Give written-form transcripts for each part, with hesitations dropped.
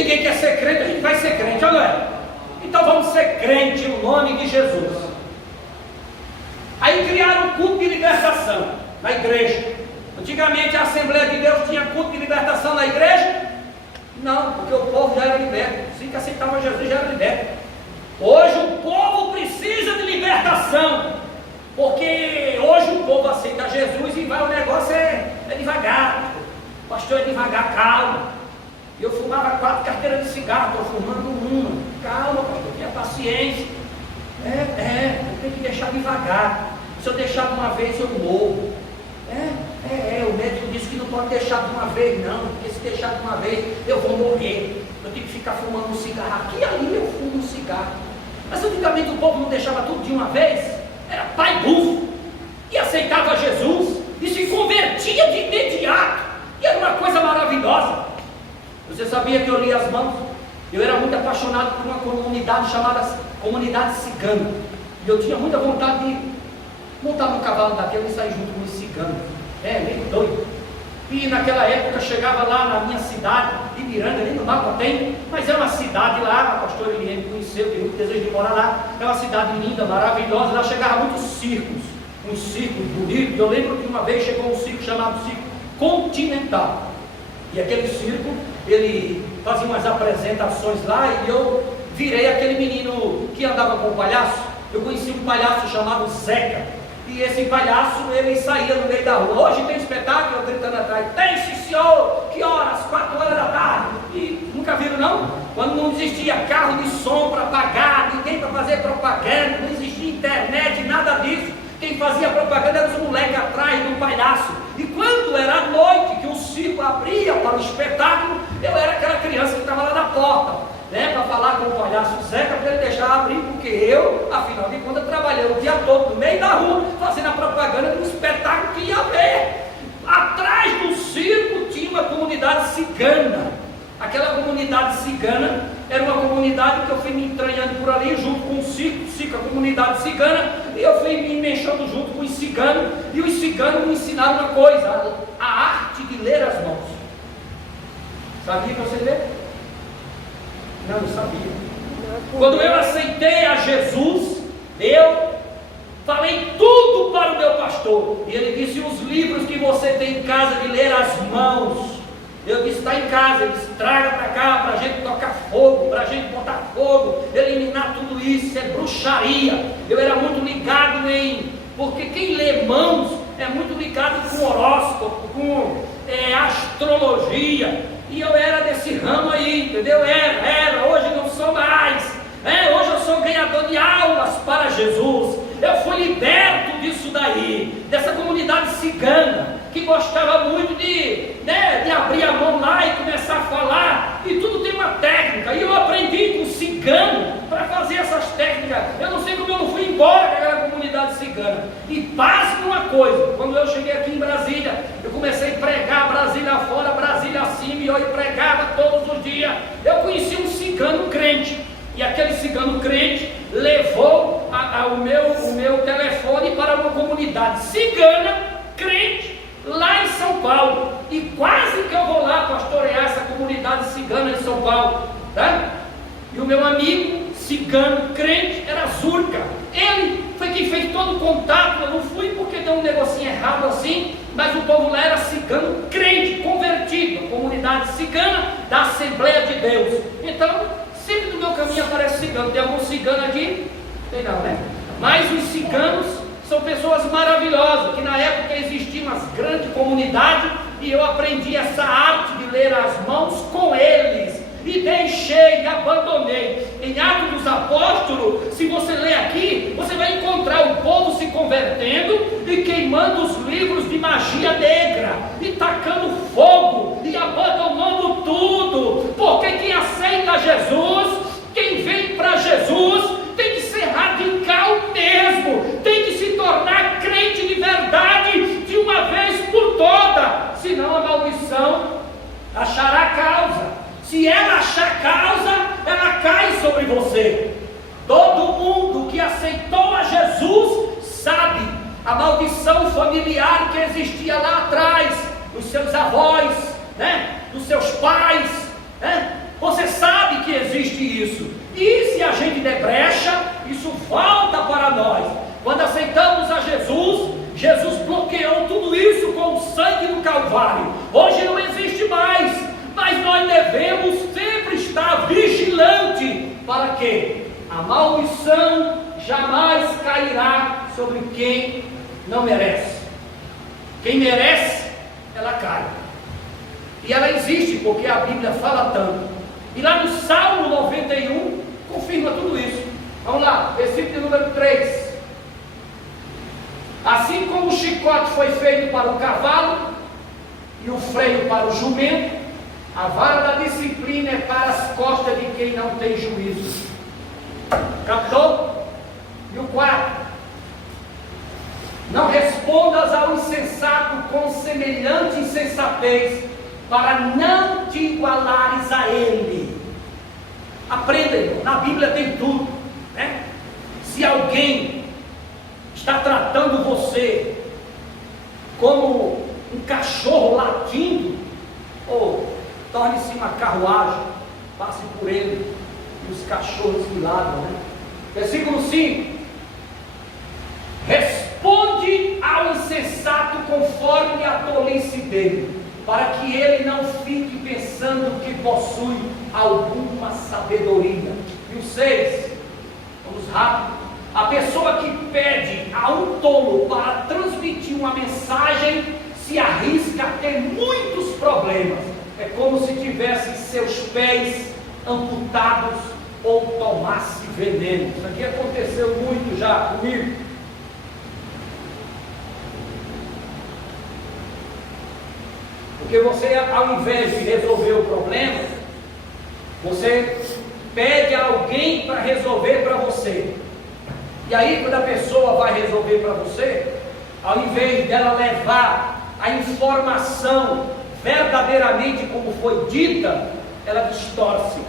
ninguém quer ser crente, a gente vai ser crente, não é? Então vamos ser crente no nome de Jesus. Aí criaram um culto de libertação na igreja. Antigamente a Assembleia de Deus tinha culto de libertação na igreja? Não, porque o povo já era liberto. Assim que aceitava Jesus já era liberto. Hoje o povo precisa de libertação, porque hoje o povo aceita Jesus e vai, o negócio é devagar. Pastor, é devagar, calma. Eu fumava 4 carteiras de cigarro, estou fumando uma. Calma, pastor, tenha paciência. Eu tenho que deixar devagar. Se eu deixar de uma vez, eu morro. O médico disse que não pode deixar de uma vez, não, porque se deixar de uma vez, eu vou morrer. Eu tenho que ficar fumando um cigarro aqui e ali, eu fumo um cigarro. Mas antigamente o povo não deixava tudo de uma vez, era pai burro, e aceitava Jesus, e se convertia de imediato, e era uma coisa maravilhosa. Você sabia que eu li as mãos? Eu era muito apaixonado por uma comunidade chamada Comunidade Cigana, e eu tinha muita vontade de montar no cavalo daquele e sair junto com os ciganos, meio doido. E naquela época chegava lá na minha cidade, Ibiranga, ali no mapa tem, mas é uma cidade lá, a pastora Eliane conheceu, tem muito desejo de morar lá, é uma cidade linda, maravilhosa, lá chegavam muitos circos, uns circos bonitos. Eu lembro que uma vez chegou um circo chamado Circo Continental, e aquele circo, ele fazia umas apresentações lá, e eu virei aquele menino que andava com o palhaço. Eu conheci um palhaço chamado Zeca, e esse palhaço, ele saía no meio da rua. Hoje tem espetáculo, gritando atrás, tem sim senhor, que horas? 4 horas da tarde. E nunca viram não? Quando não existia carro de som para pagar, ninguém para fazer propaganda, não existia internet, nada disso. Quem fazia propaganda era os moleques atrás do palhaço. E quando era a noite que o circo abria para o espetáculo, eu era aquela criança que estava lá na porta, para falar com o palhaço Zeca, para ele deixar abrir, porque eu, afinal de contas, trabalhei o dia todo no meio da rua, fazendo a propaganda de um espetáculo que ia ver. Atrás do circo tinha uma comunidade cigana. Aquela comunidade cigana era uma comunidade que eu fui me entranhando por ali, junto com o circo, a comunidade cigana, e eu fui me mexendo junto com os ciganos, e os ciganos me ensinaram uma coisa, a arte de ler as mãos. Sabia que você lê? Não sabia. Quando eu aceitei a Jesus, eu falei tudo para o meu pastor, e ele disse: os livros que você tem em casa de ler as mãos. Eu disse: está em casa. Ele disse: traga para cá, para a gente tocar fogo, para a gente botar fogo, eliminar tudo isso, é bruxaria. Eu era muito ligado porque quem lê mãos é muito ligado com horóscopo, com astrologia, e eu era desse ramo aí, entendeu? Hoje não sou mais, hoje eu sou ganhador de almas para Jesus. Eu fui liberto disso daí, dessa comunidade cigana, que gostava muito de abrir a mão lá e começar a falar, e tudo tem uma técnica, e eu aprendi com o cigano para fazer essas técnicas. Eu não sei como eu não fui embora daquela comunidade cigana. E pasme uma coisa, quando eu cheguei aqui em Brasília, eu comecei a pregar Brasília fora, Brasília acima, e eu pregava todos os dias. Eu conheci um cigano crente, e aquele cigano crente levou o meu telefone para uma comunidade cigana crente lá em São Paulo, e quase que eu vou lá pastorear essa comunidade cigana em São Paulo, tá? E o meu amigo cigano crente era Zurca. Ele foi quem fez todo o contato. Eu não fui porque deu um negocinho errado assim, mas o povo lá era cigano crente, convertido, comunidade cigana da Assembleia de Deus. Então sempre no meu caminho aparece cigano. Tem algum cigano aqui? Tem não, né? Mas os ciganos são pessoas maravilhosas, que na época existia uma grande comunidade, e eu aprendi essa arte de ler as mãos com eles, e deixei, e abandonei. Em Atos dos Apóstolos, se você ler aqui, você vai encontrar o povo se convertendo e queimando os livros de magia negra, e tacando fogo, e abandonando tudo, porque quem aceita Jesus, quem vem para Jesus, tem que ser radical mesmo, tem que se tornar crente de verdade de uma vez por toda, senão a maldição achará causa. Se ela achar causa, ela cai sobre você. Todo mundo que aceitou a Jesus sabe a maldição familiar que existia lá atrás, dos seus avós, dos seus pais, Você existe isso. E se a gente der brecha, isso volta para nós. Quando aceitamos a Jesus, Jesus bloqueou tudo isso com o sangue do Calvário. Hoje não existe mais, mas nós devemos sempre estar vigilante para que a maldição jamais cairá sobre quem não merece. Quem merece, ela cai. E ela existe porque a Bíblia fala tanto. E lá no Salmo 91 confirma tudo isso. Vamos lá, versículo número 3. Assim como o chicote foi feito para o cavalo e o freio para o jumento, a vara da disciplina é para as costas de quem não tem juízo. Captou? E o 4: não respondas ao insensato com semelhante insensatez, para não te igualares a ele. Aprenda, irmão, na Bíblia tem tudo, né? Se alguém está tratando você como um cachorro latindo, ou torne-se uma carruagem, passe por ele, e os cachorros que ladram, né? Versículo 5: responde ao insensato conforme a tolice dele, para que ele não fique pensando que possui alguma sabedoria. E o 6, vamos rápido. A pessoa que pede a um tolo para transmitir uma mensagem se arrisca a ter muitos problemas. É como se tivesse seus pés amputados ou tomasse veneno. Isso aqui aconteceu muito já comigo. Porque você, ao invés de resolver o problema, você pede a alguém para resolver para você. E aí, quando a pessoa vai resolver para você, ao invés dela levar a informação verdadeiramente como foi dita, ela distorce.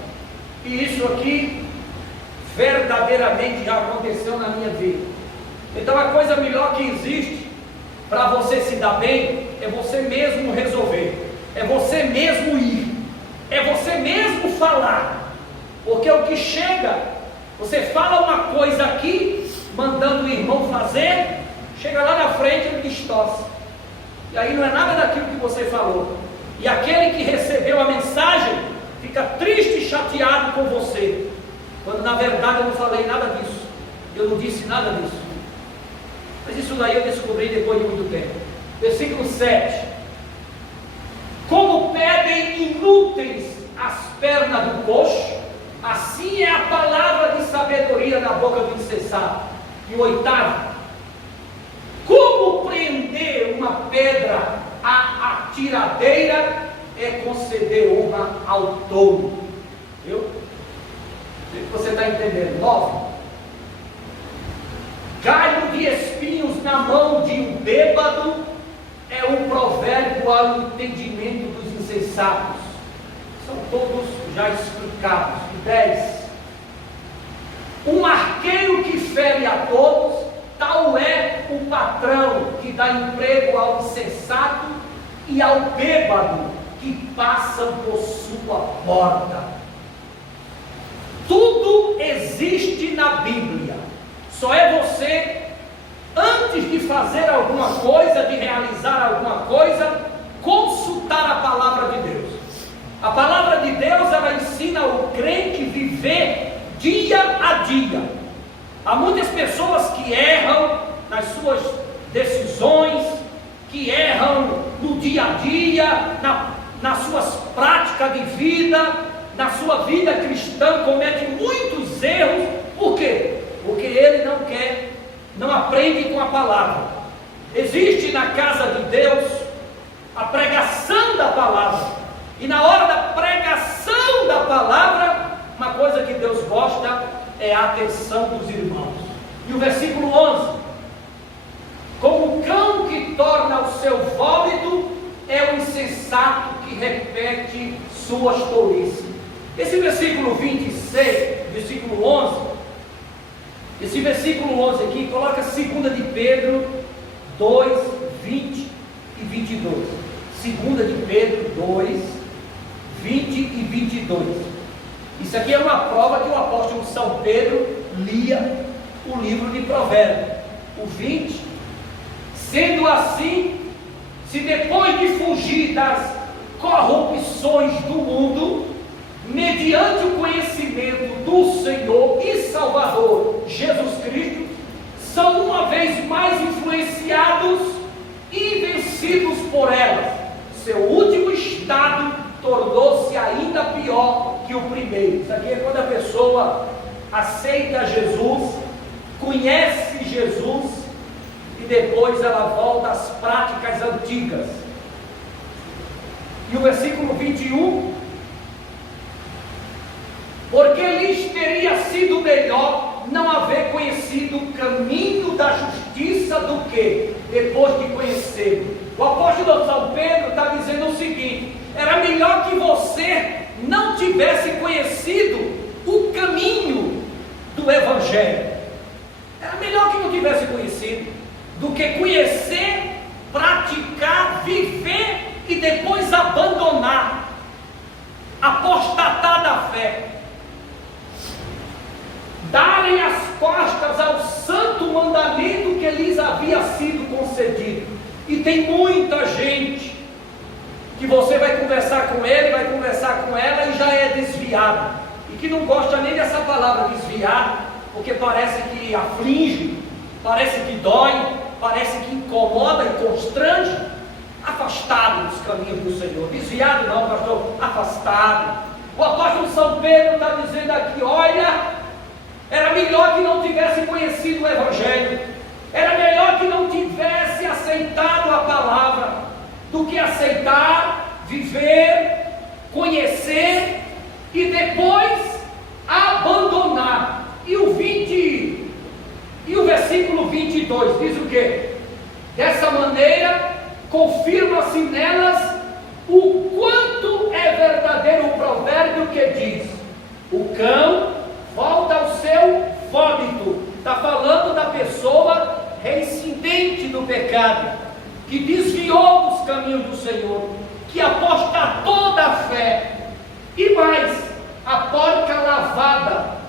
E isso aqui verdadeiramente já aconteceu na minha vida. Então a coisa melhor que existe para você se dar bem é você mesmo resolver, é você mesmo ir, é você mesmo falar. Porque o que chega, você fala uma coisa aqui, mandando o irmão fazer, chega lá na frente ele distorce. E aí não é nada daquilo que você falou. E aquele que recebeu a mensagem fica triste e chateado com você, quando na verdade eu não falei nada disso, eu não disse nada disso. Mas isso daí eu descobri depois de muito tempo. Versículo 7: como pedem inúteis as pernas do coxo, assim é a palavra de sabedoria na boca do insensato. E o 8: como prender uma pedra à atiradeira é conceder honra ao tolo. Viu? O que você está entendendo? 9: galho de espinhos na mão de um bêbado é um provérbio ao entendimento dos insensatos. São todos já explicados. E 10: um arqueiro que fere a todos, tal é o patrão que dá emprego ao insensato e ao bêbado que passa por sua porta. Tudo existe na Bíblia. Só é você, antes de fazer alguma coisa, de realizar alguma coisa, consultar a palavra de Deus. A palavra de Deus, ela ensina o crente a viver dia a dia. Há muitas pessoas que erram nas suas decisões, que erram no dia a dia, nas suas práticas de vida, na sua vida cristã, comete muitos erros. Por quê? Porque ele não aprende com a palavra. Existe na casa de Deus a pregação da palavra, e na hora da pregação da palavra, uma coisa que Deus gosta é a atenção dos irmãos. E o versículo 11: como o cão que torna o seu vômito, é o insensato que repete suas tolices. Esse versículo 26, versículo 11, esse versículo 11 aqui, coloca 2 de Pedro 2, 20 e 22. 2 de Pedro 2, 20 e 22. Isso aqui é uma prova que o apóstolo São Pedro lia o livro de Provérbios, o 20. Sendo assim, se depois de fugir das corrupções do mundo, mediante o conhecimento do Senhor e Salvador Jesus Cristo, são uma vez mais influenciados e vencidos por elas, seu último estado tornou-se ainda pior que o primeiro. Isso aqui é quando a pessoa aceita Jesus, conhece Jesus e depois ela volta às práticas antigas. E o versículo 21: porque lhes teria sido melhor não haver conhecido o caminho da justiça do que depois de conhecê-lo. O apóstolo São Pedro está dizendo o seguinte: era melhor que você não tivesse conhecido o caminho do Evangelho. Era melhor que não tivesse conhecido do que conhecer, praticar, viver e depois abandonar, apostatar da fé, darem as costas ao santo mandamento que lhes havia sido concedido. E tem muita gente que você vai conversar com ele, vai conversar com ela e já é desviado, e que não gosta nem dessa palavra desviar, porque parece que aflige, parece que dói, parece que incomoda e constrange. Afastado dos caminhos do Senhor. Desviado não, pastor, afastado. O apóstolo São Pedro está dizendo aqui: olha, era melhor que não tivesse conhecido o Evangelho, era melhor que não tivesse aceitado a palavra, do que aceitar, viver, conhecer e depois abandonar. E o versículo 22 diz o quê? Dessa maneira confirma-se nelas o quanto é verdadeiro o provérbio que diz: o cão volta ao seu vômito. Está falando da pessoa reincidente do pecado, que desviou dos caminhos do Senhor, que apostatou da fé, e mais, a porca lavada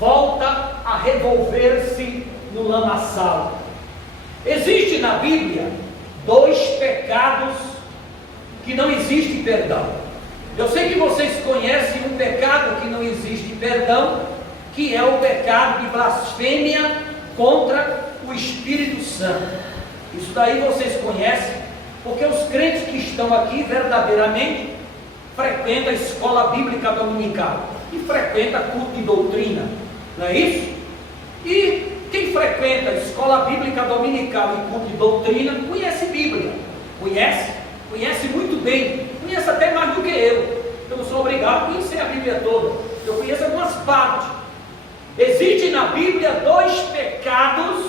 volta a revolver-se no lamaçal. Existe na Bíblia 2 pecados que não existe perdão. Eu sei que vocês conhecem um pecado que não existe perdão, que é o pecado de blasfêmia contra o Espírito Santo. Isso daí vocês conhecem, porque os crentes que estão aqui verdadeiramente frequentam a escola bíblica dominical e frequentam culto de doutrina, não é isso? E quem frequenta a escola bíblica dominical e culto de doutrina conhece Bíblia, conhece muito bem, conhece até mais do que eu. Eu não sou obrigado a conhecer a Bíblia toda, eu conheço algumas partes. Existem na Bíblia 2 pecados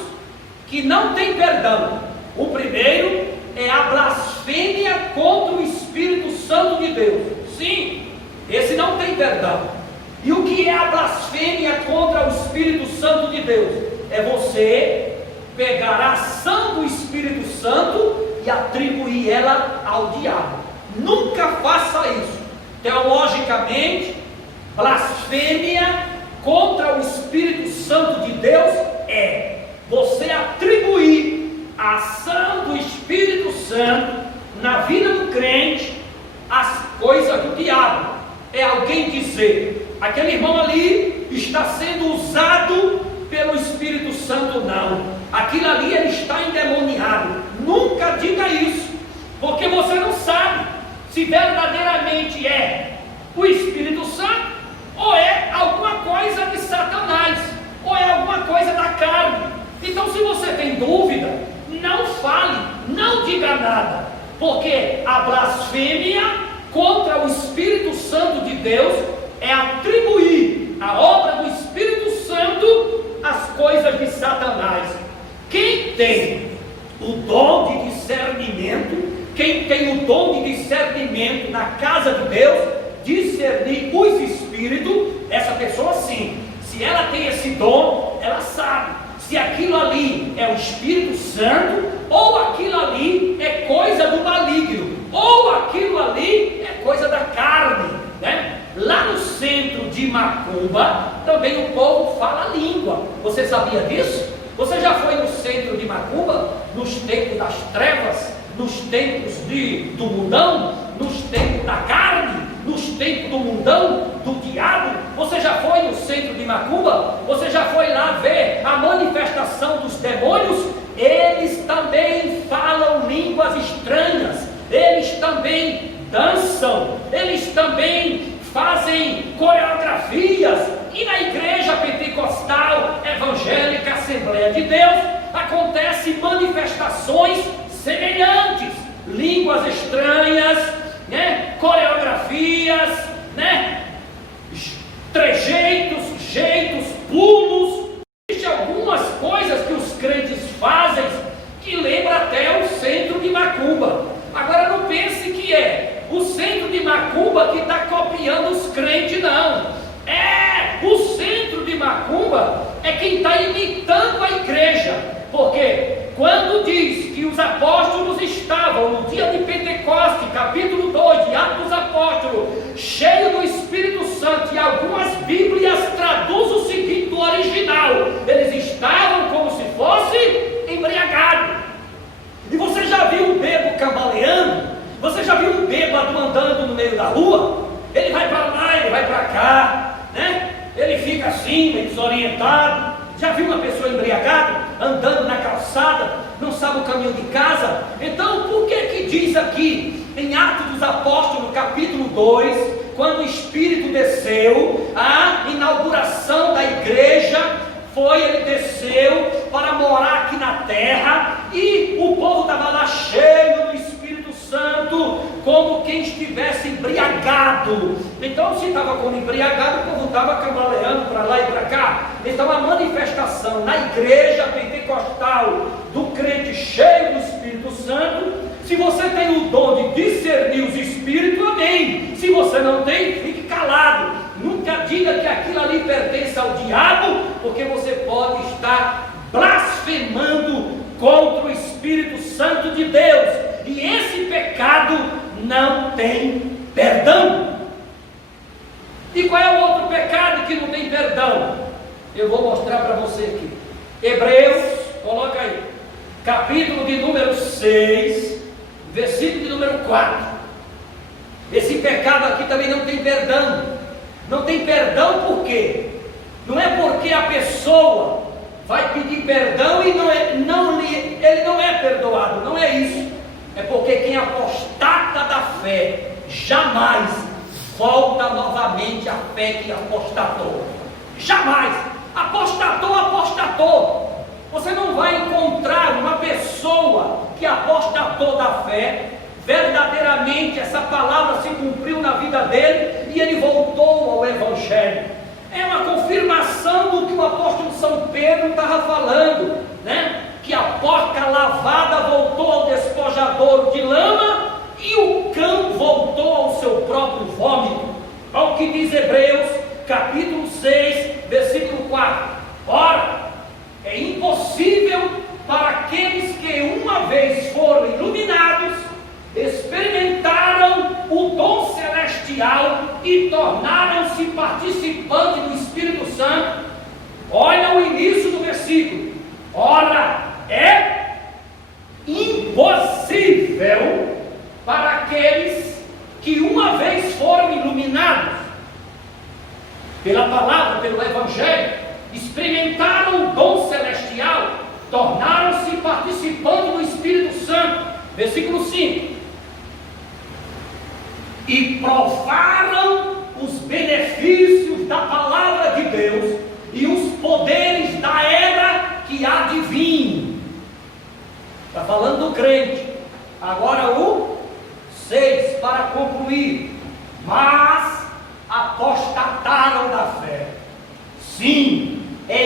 que não tem perdão. O primeiro é a blasfêmia contra o Espírito Santo de Deus. Sim, esse não tem perdão. E o que é a blasfêmia contra o Espírito Santo de Deus? É você pegar a ação do Espírito Santo e atribuir ela ao diabo. Nunca faça isso. Teologicamente, blasfêmia contra o Espírito Santo de Deus é você atribuir a ação do Espírito Santo na vida do crente as coisas do diabo. É alguém dizer: aquele irmão ali está sendo usado pelo Espírito Santo. Não, aquilo ali ele está endemoniado. Nunca diga isso, porque você não sabe se verdadeiramente é o Espírito Santo ou é alguma coisa de Satanás, ou é alguma coisa da carne. Então, se você tem dúvida, não fale, não diga nada, porque a blasfêmia contra o Espírito Santo de Deus é atribuir a obra do Espírito Santo às coisas de Satanás. Quem tem o dom de discernimento, quem tem o dom de discernimento na casa de Deus, discernir os espíritos, essa pessoa sim, se ela tem esse dom, ela sabe se aquilo ali é o Espírito Santo, ou aquilo ali é coisa do maligno, ou aquilo ali é coisa da carne, né? Lá no centro Macumba, também o povo fala língua. Você sabia disso? Você já foi no centro de Macumba, nos tempos das trevas, nos tempos do mundão, nos tempos da carne, nos tempos do mundão, do diabo? Você já foi no centro de Macumba? Você já foi lá ver a manifestação dos demônios? Eles também falam línguas estranhas, eles também dançam, eles também fazem coreografias. E na igreja pentecostal, evangélica, Assembleia de Deus, acontecem manifestações semelhantes, línguas estranhas, né? Coreografias, né? Trejeitos, jeitos, pulos. Existem algumas coisas que os crentes fazem que lembra até o centro de Macumba. Agora não pense que é o centro de Macumba que está copiando os crentes, não. O centro de Macumba é quem está imitando a igreja. Porque quando diz que os apóstolos estavam no dia de Pentecoste, capítulo 2 de Atos dos Apóstolos, cheio do Espírito Santo, e algumas Bíblias traduzem o seguinte do original: eles estavam como se fosse embriagados. E você já viu um bêbado cambaleando? Você já viu um bêbado andando no meio da rua? Ele vai para lá, ele vai para cá, né? Ele fica assim, meio desorientado. Já viu uma pessoa embriagada, andando na calçada, não sabe o caminho de casa? Então, por que diz aqui, em Atos dos Apóstolos, capítulo 2, quando o Espírito desceu, a inauguração da igreja, ele desceu para morar aqui na terra, e o povo estava lá cheio do Espírito Santo, como quem estivesse embriagado. Então, se estava como embriagado, o povo estava cambaleando para lá e para cá. Então, a manifestação na igreja pentecostal do crente cheio do Espírito Santo, se você tem o dom de discernir os espíritos, amém. Se você não tem, fique calado. Nunca diga que aquilo ali pertence ao diabo, porque você pode estar blasfemando contra o Espírito Santo de Deus. E esse pecado não tem perdão. E qual é o outro pecado que não tem perdão? Eu vou mostrar para você aqui. Hebreus, coloca aí, capítulo de número 6, versículo de número 4. Esse pecado aqui também não tem perdão. Não tem perdão por quê? Não é porque a pessoa vai pedir perdão e ele não é perdoado, não é isso. É porque quem apostata da fé jamais volta novamente à fé que apostatou. Jamais. Apostatou. Você não vai encontrar uma pessoa que apostatou da fé, verdadeiramente essa palavra se cumpriu na vida dele e ele voltou ao Evangelho. É uma confirmação do que o apóstolo São Pedro estava falando, né? Que a porca lavada voltou ao despojador de lama e o cão voltou ao seu próprio vômito. Ao que diz Hebreus, capítulo 6, versículo 4. Ora, é impossível para aqueles que uma vez foram iluminados, experimentaram o dom celestial e tornaram-se participantes do Espírito Santo. Olha o início do versículo. Ora, é impossível para aqueles que uma vez foram iluminados pela palavra, pelo Evangelho, experimentaram o dom celestial, tornaram-se participantes do Espírito Santo. Versículo 5. E provaram os benefícios da palavra de Deus e os poderes da era que há de vir. Está falando do crente. Agora o 6, para concluir. Mas apostataram da fé. Sim, é